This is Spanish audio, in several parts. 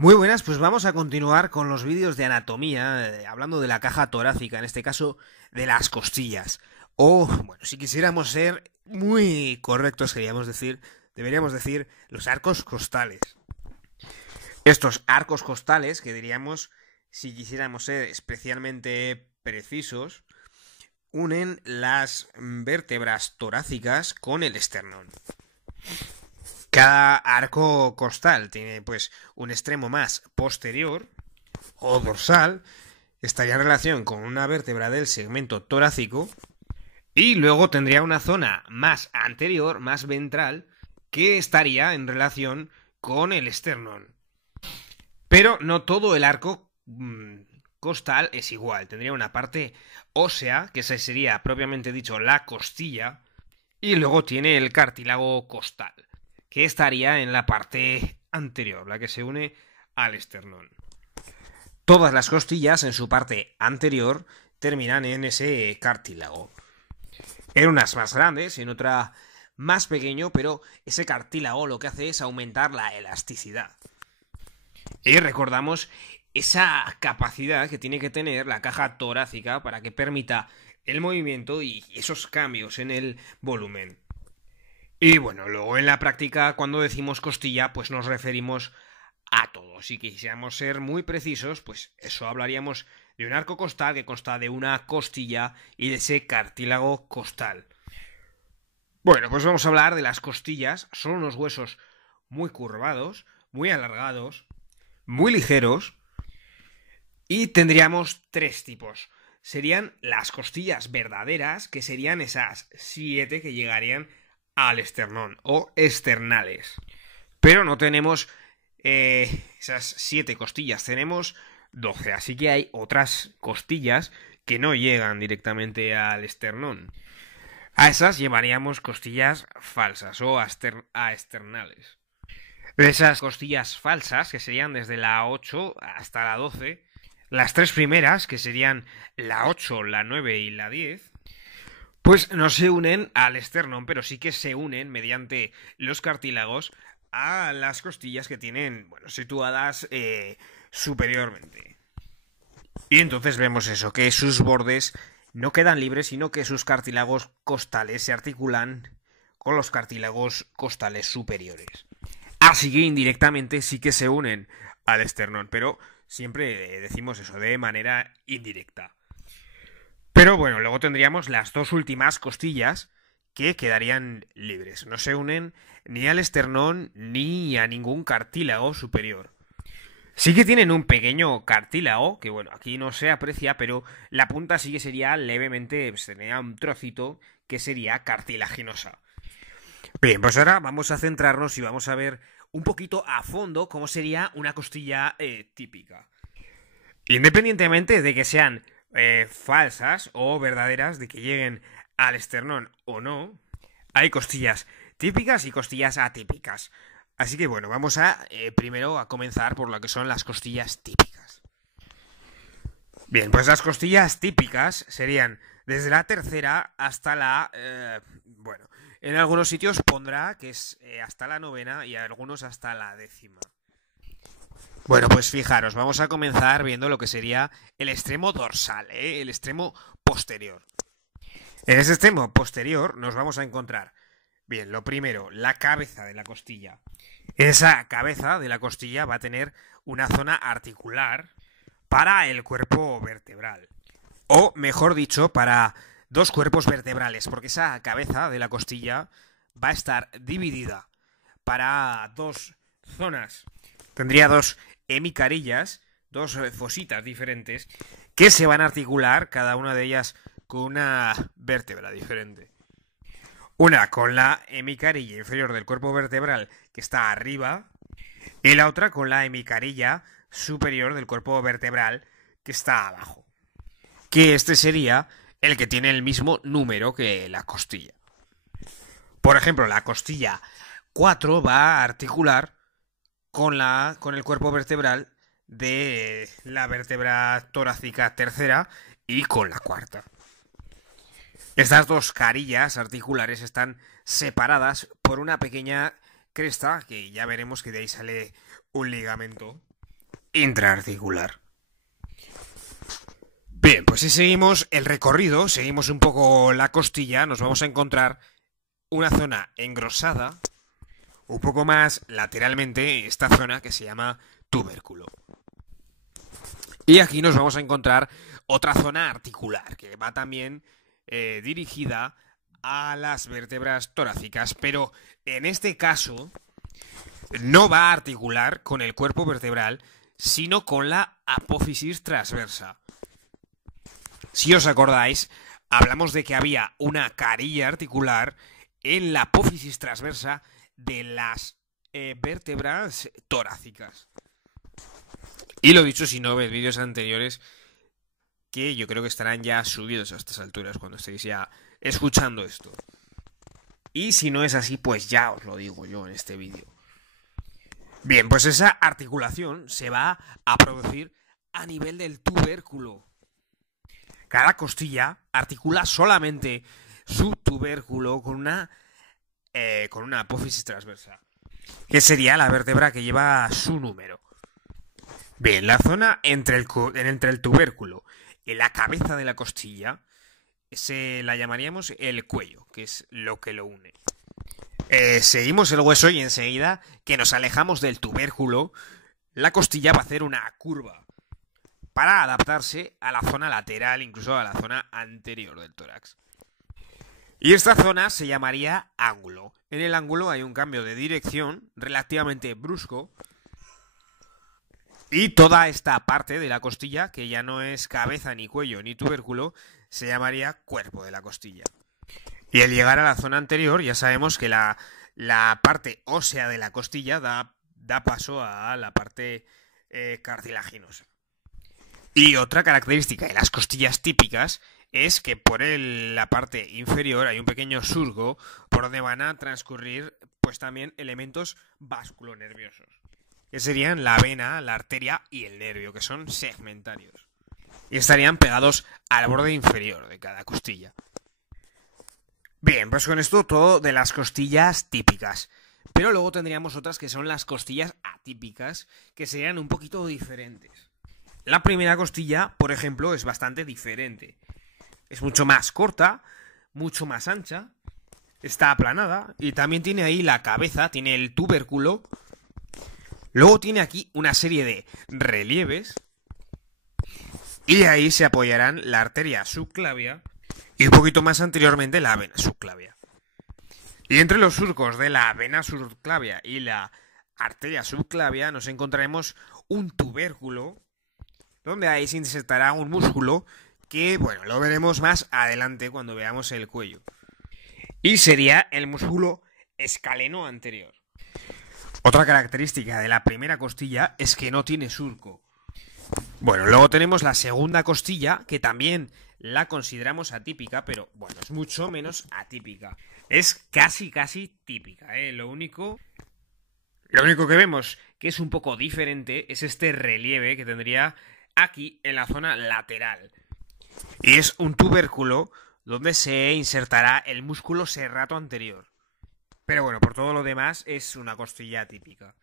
Muy buenas, pues vamos a continuar con los vídeos de anatomía, hablando de la caja torácica, en este caso de las costillas. O, bueno, si quisiéramos ser muy correctos, deberíamos decir los arcos costales. Estos arcos costales, que diríamos, si quisiéramos ser especialmente precisos, unen las vértebras torácicas con el esternón. Cada arco costal tiene pues un extremo más posterior o dorsal, estaría en relación con una vértebra del segmento torácico, y luego tendría una zona más anterior, más ventral, que estaría en relación con el esternón. Pero no todo el arco costal es igual. Tendría una parte ósea, que esa sería propiamente dicho la costilla, y luego tiene el cartílago costal, que estaría en la parte anterior, la que se une al esternón. Todas las costillas en su parte anterior terminan en ese cartílago. En unas más grandes, en otra más pequeño, pero ese cartílago lo que hace es aumentar la elasticidad. Y recordamos esa capacidad que tiene que tener la caja torácica para que permita el movimiento y esos cambios en el volumen. Y bueno, luego en la práctica, cuando decimos costilla, pues nos referimos a todo. Si quisiéramos ser muy precisos, pues eso hablaríamos de un arco costal que consta de una costilla y de ese cartílago costal. Bueno, pues vamos a hablar de las costillas. Son unos huesos muy curvados, muy alargados, muy ligeros, y tendríamos tres tipos. Serían las costillas verdaderas, que serían esas 7 que llegarían al esternón, o esternales. Pero no tenemos esas 7 costillas, tenemos 12, así que hay otras costillas que no llegan directamente al esternón. A esas llamaríamos costillas falsas o aesternales. De esas costillas falsas, que serían desde la 8 hasta la 12, las tres primeras, que serían la 8, la 9 y la 10, pues no se unen al esternón, pero sí que se unen mediante los cartílagos a las costillas que tienen, bueno, situadas superiormente. Y entonces vemos eso, que sus bordes no quedan libres, sino que sus cartílagos costales se articulan con los cartílagos costales superiores. Así que indirectamente sí que se unen al esternón, pero siempre decimos eso de manera indirecta. Pero bueno, luego tendríamos las dos últimas costillas que quedarían libres. No se unen ni al esternón ni a ningún cartílago superior. Sí que tienen un pequeño cartílago, que bueno, aquí no se aprecia, pero la punta sí que sería levemente, pues, tendría un trocito que sería cartilaginosa. Bien, pues ahora vamos a centrarnos y vamos a ver un poquito a fondo cómo sería una costilla típica. Independientemente de que sean falsas o verdaderas, de que lleguen al esternón o no, hay costillas típicas y costillas atípicas. Así que bueno, vamos a primero a comenzar por lo que son las costillas típicas. Bien, pues las costillas típicas serían desde la tercera hasta la... bueno, en algunos sitios pondrá que es hasta la novena y algunos hasta la 10ª. Bueno, pues fijaros, vamos a comenzar viendo lo que sería el extremo dorsal, el extremo posterior. En ese extremo posterior nos vamos a encontrar, bien, lo primero, la cabeza de la costilla. Esa cabeza de la costilla va a tener una zona articular para el cuerpo vertebral. O, mejor dicho, para dos cuerpos vertebrales, porque esa cabeza de la costilla va a estar dividida para dos zonas. Tendría dos hemicarillas, dos fositas diferentes, que se van a articular, cada una de ellas con una vértebra diferente. Una con la hemicarilla inferior del cuerpo vertebral, que está arriba, y la otra con la hemicarilla superior del cuerpo vertebral, que está abajo. Que este sería el que tiene el mismo número que la costilla. Por ejemplo, la costilla 4 va a articular con el cuerpo vertebral de la vértebra torácica tercera y con la cuarta. Estas dos carillas articulares están separadas por una pequeña cresta, que ya veremos que de ahí sale un ligamento. intraarticular. Bien, pues si seguimos el recorrido, seguimos un poco la costilla, nos vamos a encontrar una zona engrosada, un poco más lateralmente, esta zona que se llama tubérculo. Y aquí nos vamos a encontrar otra zona articular, que va también dirigida a las vértebras torácicas, pero en este caso no va a articular con el cuerpo vertebral, sino con la apófisis transversa. Si os acordáis, hablamos de que había una carilla articular en la apófisis transversa de las vértebras torácicas. Y lo dicho, si no ves vídeos anteriores, que yo creo que estarán ya subidos a estas alturas cuando estéis ya escuchando esto. Y si no es así, pues ya os lo digo yo en este vídeo. Bien, pues esa articulación se va a producir a nivel del tubérculo. Cada costilla articula solamente su tubérculo con una apófisis transversa, que sería la vértebra que lleva su número. Bien, la zona entre el tubérculo y la cabeza de la costilla se la llamaríamos el cuello, que es lo que lo une. Seguimos el hueso y enseguida que nos alejamos del tubérculo, la costilla va a hacer una curva para adaptarse a la zona lateral, incluso a la zona anterior del tórax. Y esta zona se llamaría ángulo. En el ángulo hay un cambio de dirección relativamente brusco y toda esta parte de la costilla, que ya no es cabeza, ni cuello, ni tubérculo, se llamaría cuerpo de la costilla. Y al llegar a la zona anterior ya sabemos que la parte ósea de la costilla da paso a la parte cartilaginosa. Y otra característica de las costillas típicas es que por la parte inferior hay un pequeño surco por donde van a transcurrir pues también elementos vasculonerviosos, que serían la vena, la arteria y el nervio, que son segmentarios. Y estarían pegados al borde inferior de cada costilla. Bien, pues con esto todo de las costillas típicas. Pero luego tendríamos otras que son las costillas atípicas, que serían un poquito diferentes. La primera costilla, por ejemplo, es bastante diferente. Es mucho más corta, mucho más ancha, está aplanada y también tiene ahí la cabeza, tiene el tubérculo. Luego tiene aquí una serie de relieves y ahí se apoyarán la arteria subclavia y un poquito más anteriormente la vena subclavia. Y entre los surcos de la vena subclavia y la arteria subclavia nos encontraremos un tubérculo donde ahí se insertará un músculo que, bueno, lo veremos más adelante cuando veamos el cuello. Y sería el músculo escaleno anterior. Otra característica de la primera costilla es que no tiene surco. Bueno, luego tenemos la segunda costilla, que también la consideramos atípica, pero bueno, es mucho menos atípica. Es casi típica, ¿eh? Lo único que vemos que es un poco diferente es este relieve que tendría aquí en la zona lateral. Y es un tubérculo donde se insertará el músculo serrato anterior. Pero bueno, por todo lo demás es una costilla típica.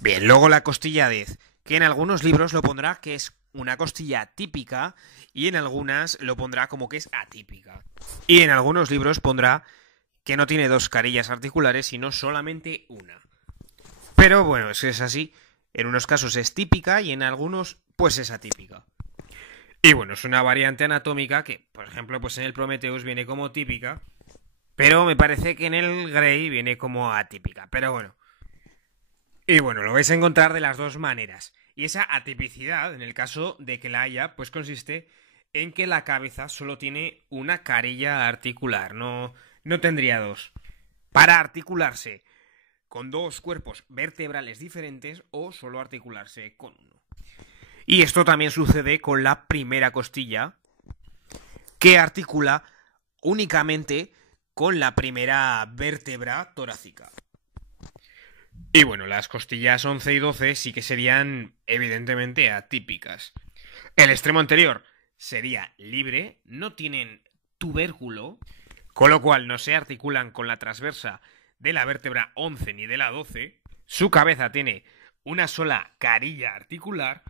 Bien, luego la costilla 10, que en algunos libros lo pondrá que es una costilla típica y en algunas lo pondrá como que es atípica. Y en algunos libros pondrá que no tiene dos carillas articulares, sino solamente una. Pero bueno, es así. En unos casos es típica y en algunos pues es atípica. Y bueno, es una variante anatómica que, por ejemplo, pues en el Prometheus viene como típica, pero me parece que en el Grey viene como atípica. Pero bueno. Y bueno, lo vais a encontrar de las dos maneras. Y esa atipicidad, en el caso de que la haya, pues consiste en que la cabeza solo tiene una carilla articular, no tendría dos. Para articularse con dos cuerpos vertebrales diferentes o solo articularse con uno. Y esto también sucede con la primera costilla, que articula únicamente con la primera vértebra torácica. Y bueno, las costillas 11 y 12 sí que serían evidentemente atípicas. El extremo anterior sería libre, no tienen tubérculo, con lo cual no se articulan con la transversa de la vértebra 11 ni de la 12. Su cabeza tiene una sola carilla articular,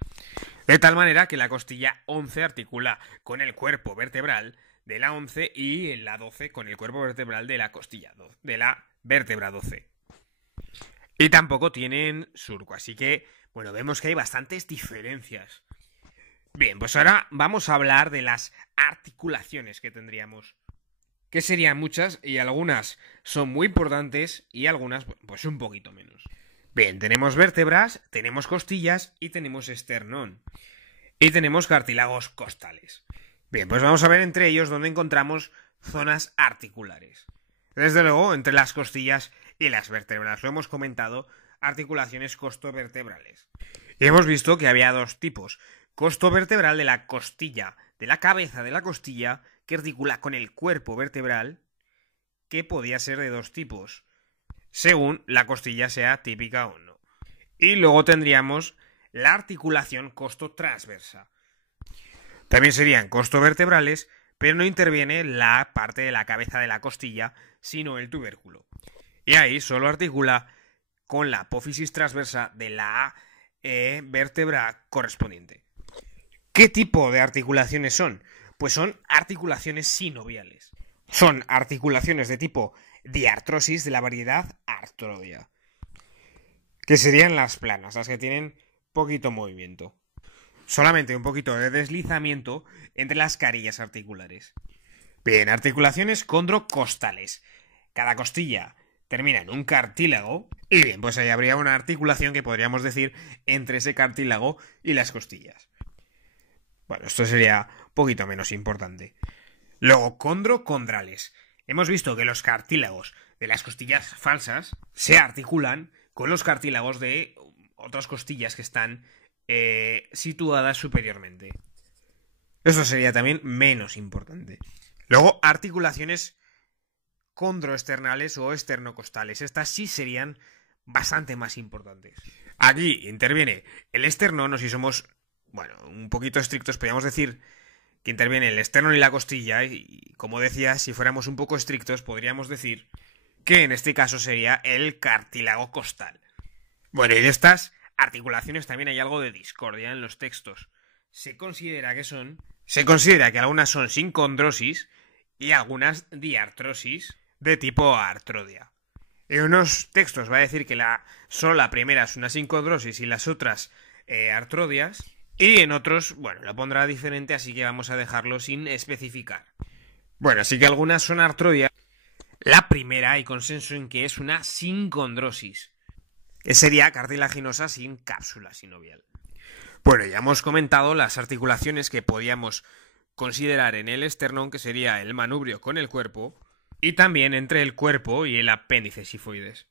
de tal manera que la costilla 11 articula con el cuerpo vertebral de la 11 y la 12 con el cuerpo vertebral de la costilla 12, de la vértebra 12. Y tampoco tienen surco, así que, bueno, vemos que hay bastantes diferencias. Bien, pues ahora vamos a hablar de las articulaciones que tendríamos, que serían muchas y algunas son muy importantes y algunas pues un poquito menos. Bien, tenemos vértebras, tenemos costillas y tenemos esternón. Y tenemos cartílagos costales. Bien, pues vamos a ver entre ellos dónde encontramos zonas articulares. Desde luego, entre las costillas y las vértebras. Lo hemos comentado, articulaciones costovertebrales. Y hemos visto que había dos tipos. Costo vertebral de la costilla, de la cabeza de la costilla, que articula con el cuerpo vertebral, que podía ser de dos tipos, según la costilla sea típica o no. Y luego tendríamos la articulación costotransversa. También serían costovertebrales, pero no interviene la parte de la cabeza de la costilla, sino el tubérculo. Y ahí solo articula con la apófisis transversa de la vértebra correspondiente. ¿Qué tipo de articulaciones son? Pues son articulaciones sinoviales. Son articulaciones de tipo diartrosis de la variedad artrodia, que serían las planas, las que tienen poquito movimiento. Solamente un poquito de deslizamiento entre las carillas articulares. Bien, articulaciones condrocostales. Cada costilla termina en un cartílago y bien, pues ahí habría una articulación que podríamos decir entre ese cartílago y las costillas. Bueno, esto sería un poquito menos importante. Luego, condrocondrales. Hemos visto que los cartílagos de las costillas falsas se articulan con los cartílagos de otras costillas que están situadas superiormente. Esto sería también menos importante. Luego, articulaciones condroesternales o esternocostales. Estas sí serían bastante más importantes. Aquí interviene el esternón, o si somos, bueno, un poquito estrictos, podríamos decir que interviene el esternón y la costilla, y como decía, si fuéramos un poco estrictos, podríamos decir que en este caso sería el cartílago costal. Bueno, y de estas articulaciones también hay algo de discordia en los textos. Se considera que algunas son sincondrosis y algunas diartrosis de tipo artrodia. En unos textos va a decir que solo la primera es una sincondrosis y las otras artrodias, y en otros, bueno, lo pondrá diferente, así que vamos a dejarlo sin especificar. Bueno, así que algunas son artrodias. La primera hay consenso en que es una sincondrosis, que sería cartilaginosa sin cápsula sinovial. Bueno, ya hemos comentado las articulaciones que podíamos considerar en el esternón, que sería el manubrio con el cuerpo, y también entre el cuerpo y el apéndice sifoides.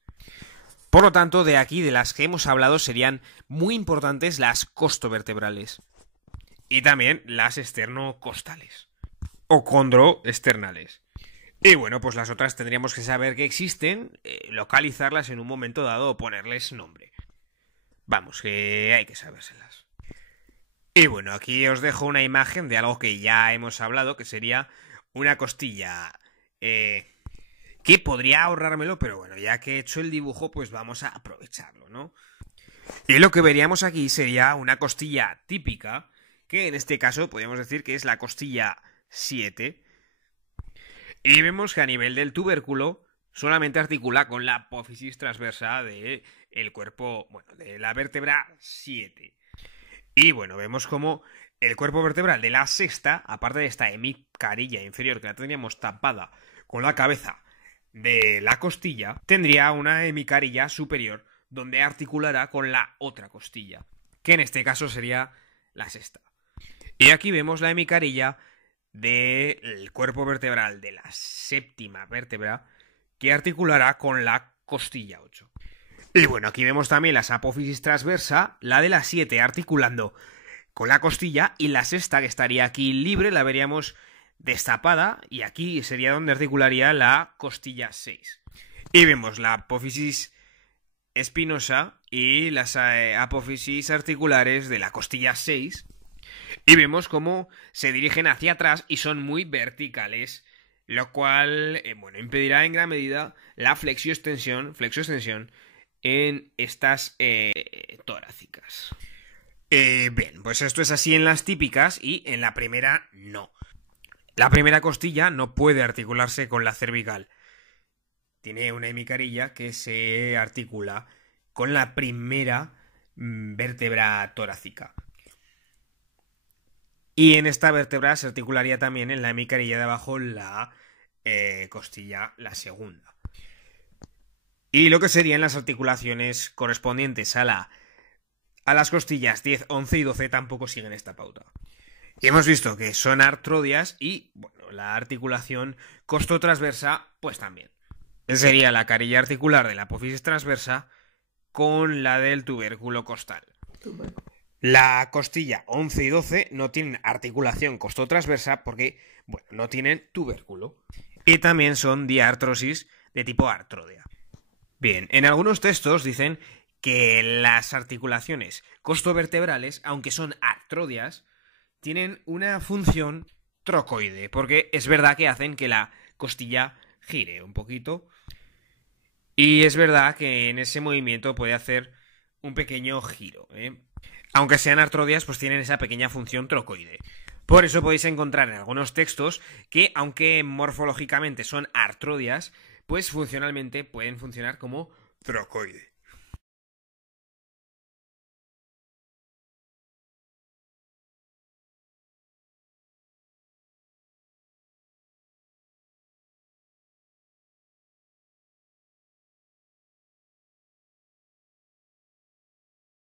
Por lo tanto, de aquí, de las que hemos hablado, serían muy importantes las costovertebrales. Y también las esternocostales. O condroesternales. Y bueno, pues las otras tendríamos que saber que existen, localizarlas en un momento dado o ponerles nombre. Vamos, que hay que sabérselas. Y bueno, aquí os dejo una imagen de algo que ya hemos hablado, que sería una costilla que podría ahorrármelo, pero bueno, ya que he hecho el dibujo, pues vamos a aprovecharlo, ¿no? Y lo que veríamos aquí sería una costilla típica, que en este caso podríamos decir que es la costilla 7. Y vemos que a nivel del tubérculo solamente articula con la apófisis transversa del cuerpo, bueno, de la vértebra 7. Y bueno, vemos como el cuerpo vertebral de la sexta, aparte de esta hemicarilla inferior que la tendríamos tapada con la cabeza de la costilla, tendría una hemicarilla superior donde articulará con la otra costilla, que en este caso sería la sexta. Y aquí vemos la hemicarilla del cuerpo vertebral de la séptima vértebra, que articulará con la costilla 8. Y bueno, aquí vemos también las apófisis transversa, la de la 7 articulando con la costilla, y la sexta, que estaría aquí libre, la veríamos destapada, y aquí sería donde articularía la costilla 6. Y vemos la apófisis espinosa y las apófisis articulares de la costilla 6, y vemos cómo se dirigen hacia atrás y son muy verticales, lo cual bueno, impedirá en gran medida la flexioextensión en estas torácicas. Bien, pues esto es así en las típicas y en la primera no. La primera costilla no puede articularse con la cervical. Tiene una hemicarilla que se articula con la primera vértebra torácica. Y en esta vértebra se articularía también en la hemicarilla de abajo la costilla, la segunda. Y lo que serían las articulaciones correspondientes a las costillas 10, 11 y 12 tampoco siguen esta pauta. Y hemos visto que son artrodias y, bueno, la articulación costotransversa, pues también. Sería la carilla articular de la apófisis transversa con la del tubérculo costal. La costilla 11 y 12 no tienen articulación costotransversa porque, bueno, no tienen tubérculo. Y también son diartrosis de tipo artrodia. Bien, en algunos textos dicen que las articulaciones costovertebrales, aunque son artrodias, tienen una función trocoide, porque es verdad que hacen que la costilla gire un poquito. Y es verdad que en ese movimiento puede hacer un pequeño giro, Aunque sean artrodias, pues tienen esa pequeña función trocoide. Por eso podéis encontrar en algunos textos que, aunque morfológicamente son artrodias, pues funcionalmente pueden funcionar como trocoide.